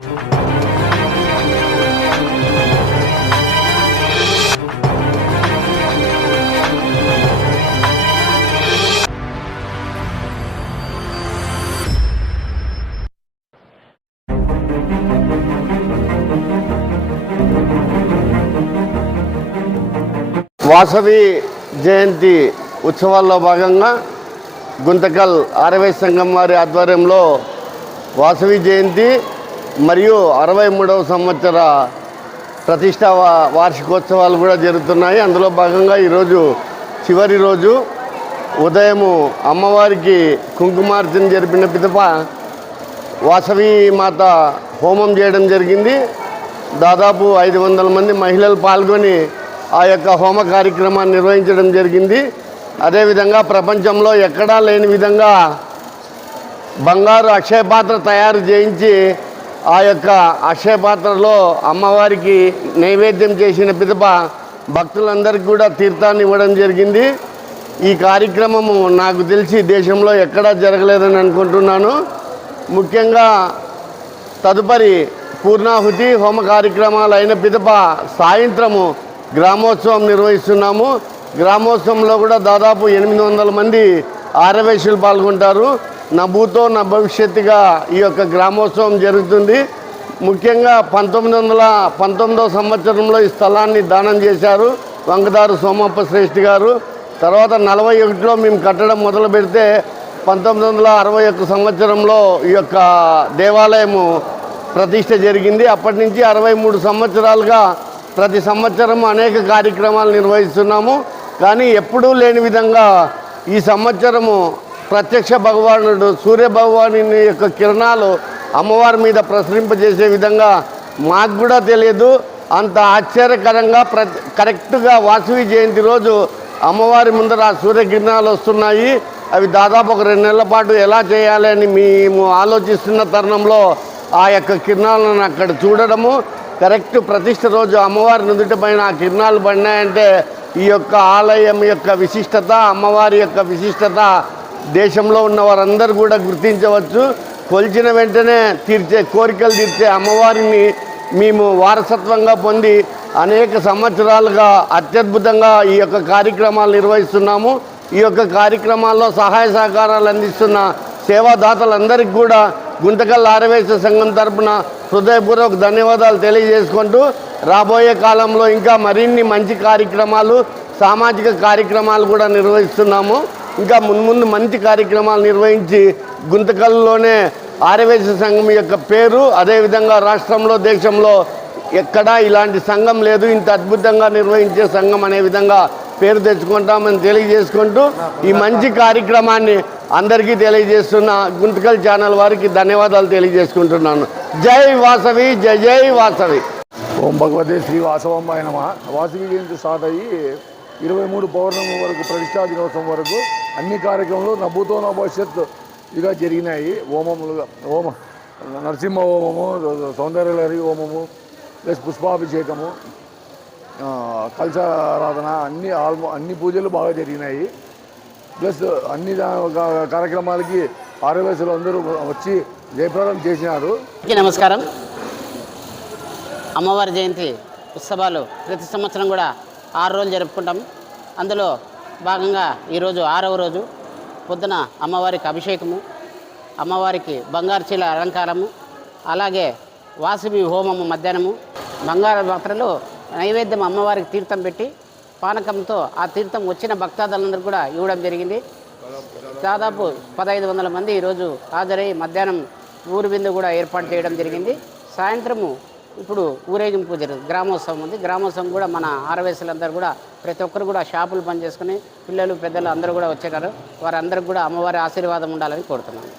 వాసవి జయంతి ఉత్సవాల్లో భాగంగా గుంతకల్ ఆర్యవైశ్య సంఘం వారి ఆధ్వర్యంలో వాసవి జయంతి మరియు 63వ సంవత్సర ప్రతిష్టా వార్షికోత్సవాలు కూడా జరుగుతున్నాయి. అందులో భాగంగా ఈరోజు చివరి రోజు ఉదయము అమ్మవారికి కుంకుమార్చన జరిపిన పిదప వాసవి మాత హోమం చేయడం జరిగింది. దాదాపు 500 మంది మహిళలు పాల్గొని ఆ యొక్క హోమ కార్యక్రమాన్ని నిర్వహించడం జరిగింది. అదేవిధంగా ప్రపంచంలో ఎక్కడా లేని విధంగా బంగారు అక్షయ పాత్ర తయారు చేయించి ఆ యొక్క అక్షయ పాత్రలో అమ్మవారికి నైవేద్యం చేసిన పిదప భక్తులందరికీ కూడా తీర్థాన్ని ఇవ్వడం జరిగింది. ఈ కార్యక్రమము నాకు తెలిసి దేశంలో ఎక్కడా జరగలేదని అనుకుంటున్నాను. ముఖ్యంగా తదుపరి పూర్ణాహుతి హోమ కార్యక్రమాలు అయిన పిదప సాయంత్రము గ్రామోత్సవం నిర్వహిస్తున్నాము. గ్రామోత్సవంలో కూడా దాదాపు 800 మంది ఆర్యవైశ్యులు పాల్గొంటారు. నా భూతో నా భవిష్యత్తుగా ఈ యొక్క గ్రామోత్సవం జరుగుతుంది. ముఖ్యంగా 1919వ సంవత్సరంలో ఈ స్థలాన్ని దానం చేశారు వంగదారు సోమప్ప శ్రేష్ఠి గారు. తర్వాత 41లో మేము కట్టడం మొదలు పెడితే 1961 సంవత్సరంలో ఈ యొక్క దేవాలయము ప్రతిష్ఠ జరిగింది. అప్పటి నుంచి 63 సంవత్సరాలుగా ప్రతి సంవత్సరం అనేక కార్యక్రమాలు నిర్వహిస్తున్నాము. కానీ ఎప్పుడూ లేని విధంగా ఈ సంవత్సరము ప్రత్యక్ష భగవానుడు సూర్య భగవానుని యొక్క కిరణాలు అమ్మవారి మీద ప్రసరింపజేసే విధంగా మాకు కూడా తెలియదు. అంత ఆశ్చర్యకరంగా కరెక్ట్గా వాసవి జయంతి రోజు అమ్మవారి ముందర ఆ సూర్యకిరణాలు వస్తున్నాయి. అవి దాదాపు ఒక 2 నెలల పాటు ఎలా చేయాలి అని మేము ఆలోచిస్తున్న తరుణంలో ఆ యొక్క కిరణాలను అక్కడ చూడడము, కరెక్ట్ ప్రతిష్ఠ రోజు అమ్మవారి నుదుటి పైన ఆ కిరణాలు పడినాయంటే ఈ యొక్క ఆలయం యొక్క విశిష్టత, అమ్మవారి యొక్క విశిష్టత దేశంలో ఉన్న వారందరూ కూడా గుర్తించవచ్చు. కొలిచిన వెంటనే కోరికలు తీర్చే అమ్మవారిని మేము వారసత్వంగా పొంది అనేక సంవత్సరాలుగా అత్యద్భుతంగా ఈ యొక్క కార్యక్రమాలు నిర్వహిస్తున్నాము. ఈ యొక్క కార్యక్రమాల్లో సహాయ సహకారాలు అందిస్తున్న సేవాదాతలందరికీ కూడా గుంతకల్ ఆర్యవైశ్య సంఘం తరపున హృదయపూర్వక ధన్యవాదాలు తెలియజేసుకుంటూ రాబోయే కాలంలో ఇంకా మరిన్ని మంచి కార్యక్రమాలు, సామాజిక కార్యక్రమాలు కూడా నిర్వహిస్తున్నాము. ఇంకా మున్ముందు మంచి కార్యక్రమాలు నిర్వహించి గుంతకల్లోనే ఆర్యవైశ్య సంఘం యొక్క పేరు, అదేవిధంగా రాష్ట్రంలో దేశంలో ఎక్కడా ఇలాంటి సంఘం లేదు, ఇంత అద్భుతంగా నిర్వహించే సంఘం అనే విధంగా పేరు తెచ్చుకుంటామని తెలియజేసుకుంటూ ఈ మంచి కార్యక్రమాన్ని అందరికీ తెలియజేస్తున్న గుంతకల్ ఛానల్ వారికి ధన్యవాదాలు తెలియజేసుకుంటున్నాను. జై వాసవి, జై జై వాసవి. ఓం భగవతే శ్రీ వాసవమ్మాయ నమః. వాసవి జయంతి స్టార్ట్ అయ్యి 23 పౌర్ణమి వరకు ప్రతిష్టా దినోత్సవం వరకు అన్ని కార్యక్రమాలు నా భూతో నా భవిష్యత్తు ఇగా జరిగినాయి. హోమములుగా నరసింహ హోమము, సౌందర్యలహరి హోమము, ప్లస్ పుష్పాభిషేకము, కలశారాధన, అన్ని పూజలు బాగా జరిగినాయి. ప్లస్ అన్ని కార్యక్రమాలకి ఆర్యవైశ్యులు అందరూ వచ్చి జయప్రదం చేసినారు. నమస్కారం. అమ్మవారి జయంతి ఉత్సవాలు ప్రతి సంవత్సరం కూడా 6 రోజులు జరుపుకుంటాం. అందులో భాగంగా ఈరోజు 6వ రోజు పొద్దున అమ్మవారికి అభిషేకము, అమ్మవారికి బంగారు చీల అలంకారము, అలాగే వాసవి హోమము మధ్యాహ్నము, బంగారు పాత్రలో నైవేద్యం అమ్మవారికి తీర్థం పెట్టి పానకంతో ఆ తీర్థం వచ్చిన భక్తాదులందరూ కూడా ఇవ్వడం జరిగింది. దాదాపు 1500 మంది ఈరోజు హాజరై మధ్యాహ్నం ఊరు విందు కూడా ఏర్పాటు చేయడం జరిగింది. సాయంత్రము ఇప్పుడు ఊరేగింపు జరుగుతుంది. గ్రామోత్సవం ఉంది. గ్రామోత్సవం కూడా మన ఆర్యవైశ్యులందరూ కూడా ప్రతి ఒక్కరు కూడా షాపులు పనిచేసుకుని పిల్లలు పెద్దలు అందరూ కూడా వచ్చేటారు. వారందరికీ కూడా అమ్మవారి ఆశీర్వాదం ఉండాలని కోరుతున్నాను.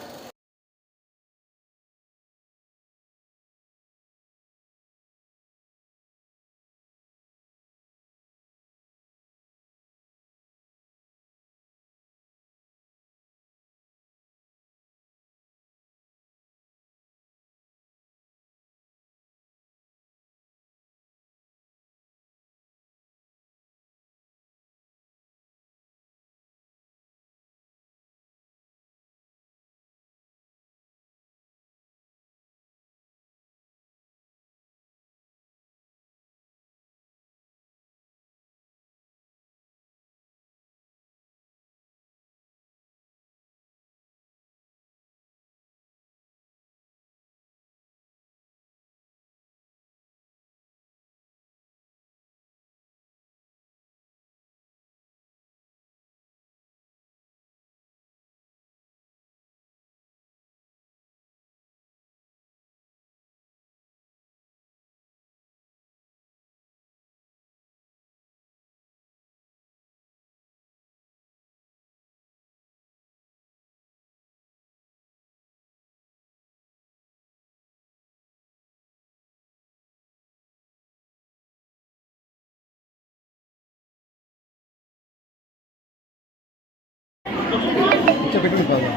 పెట్టండి బాగా.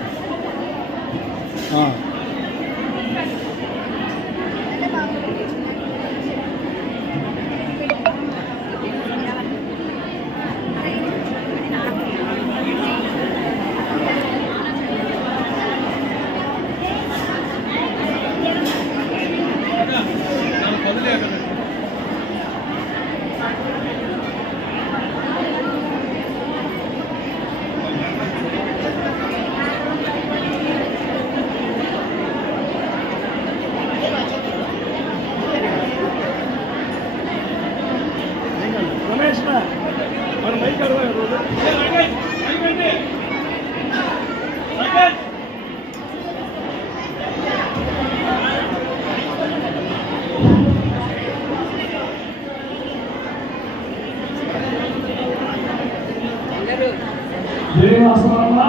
దేవాసవల్ల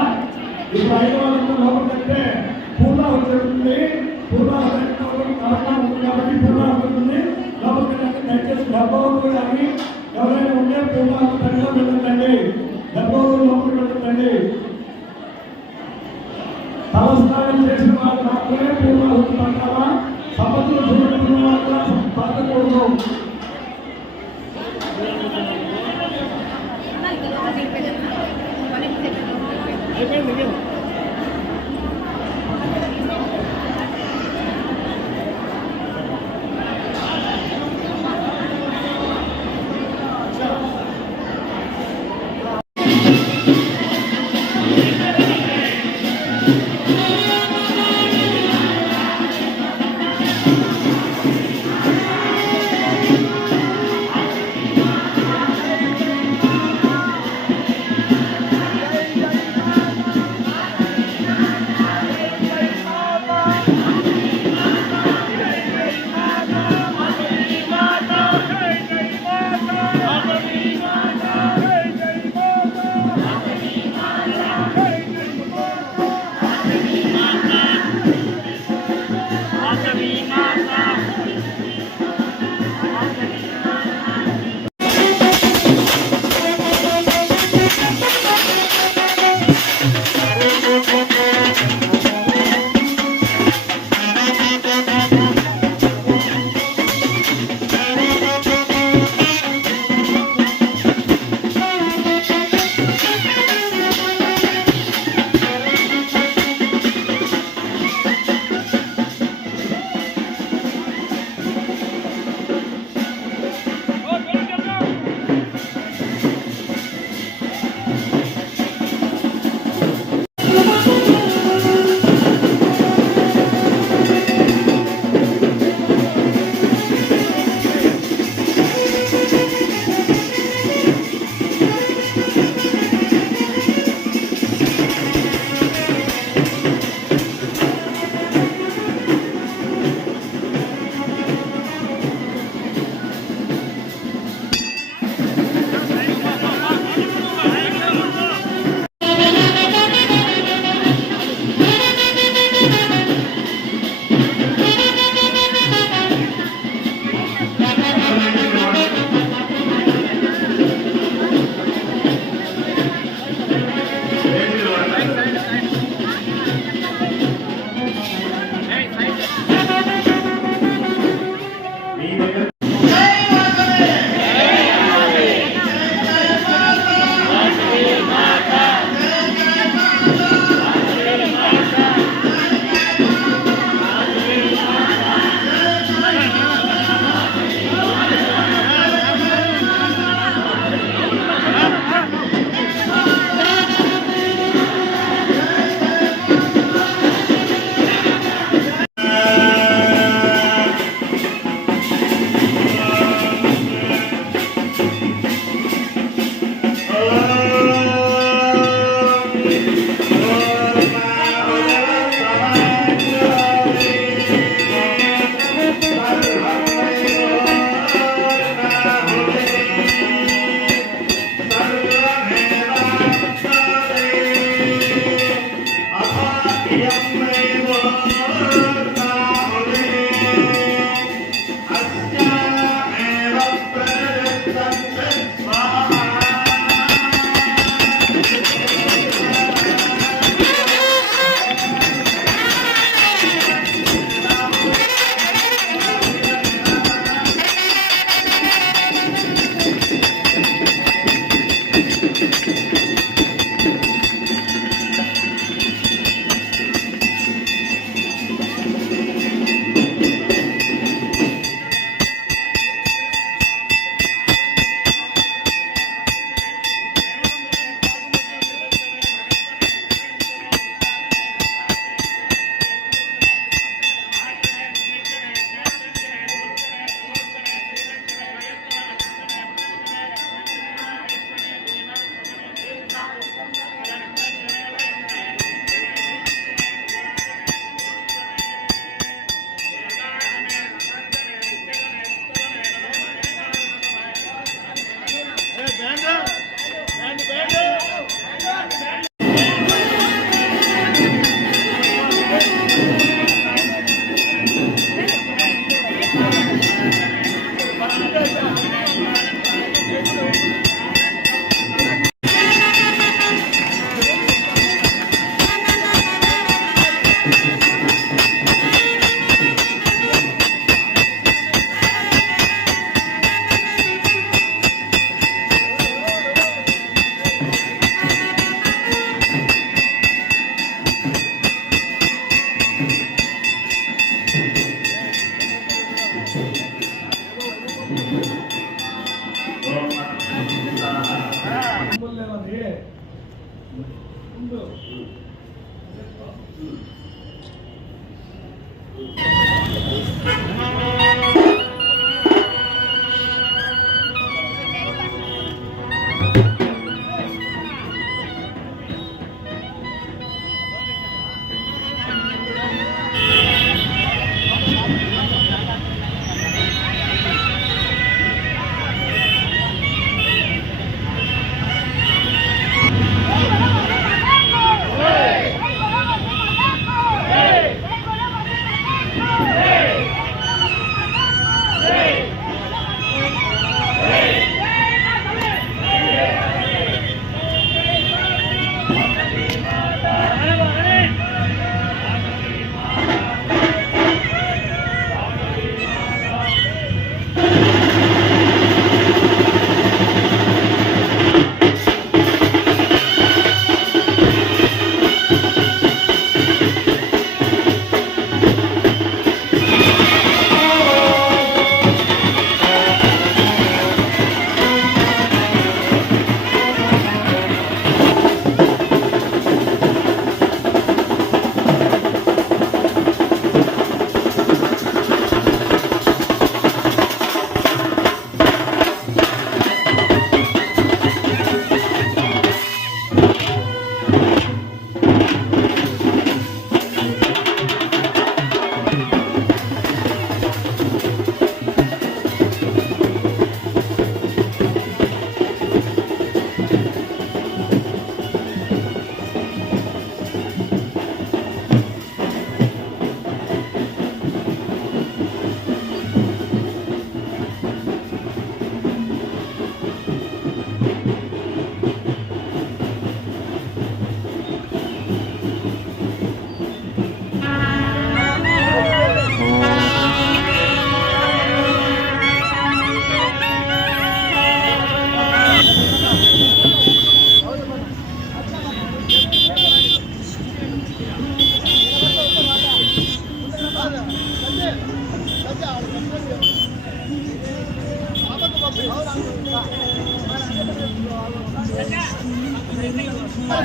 ఇప్పుడు 500 లోపలికంటే పూర్ణాహుతి జరుగుతుంది. పూర్ణాహుతి కార్యక్రమం ఉంది కాబట్టి పూర్ణాహుతి ఉంటుంది. లోపలికి దయచేసి గర్భవతులు కానీ ఎవరైనా ఉంటే పూర్ణాహుతి తగిన వెళ్ళండి. గర్భవతులు లోపలికి వెళ్ళండి. తలస్నానం చేసిన వాళ్ళు మాత్రమే పూర్ణాహుతి పట్టాలా. సంపత్తులు చూపెట్టుకున్న వాళ్ళు పట్టకూడదు.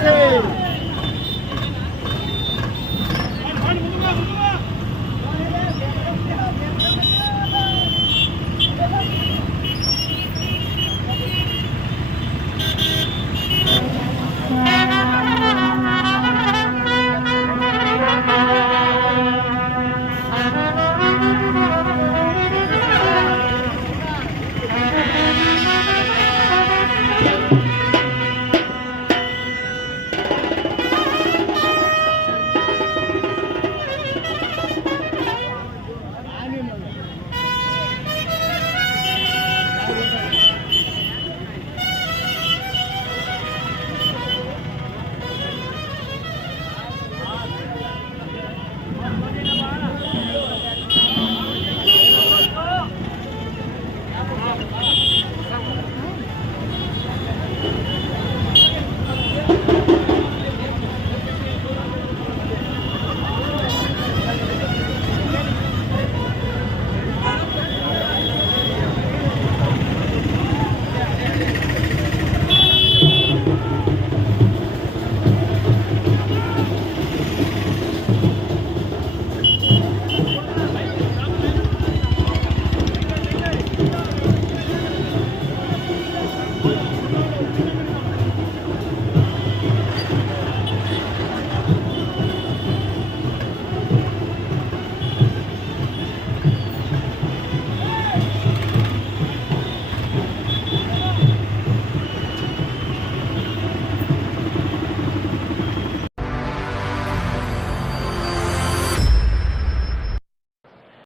Hey!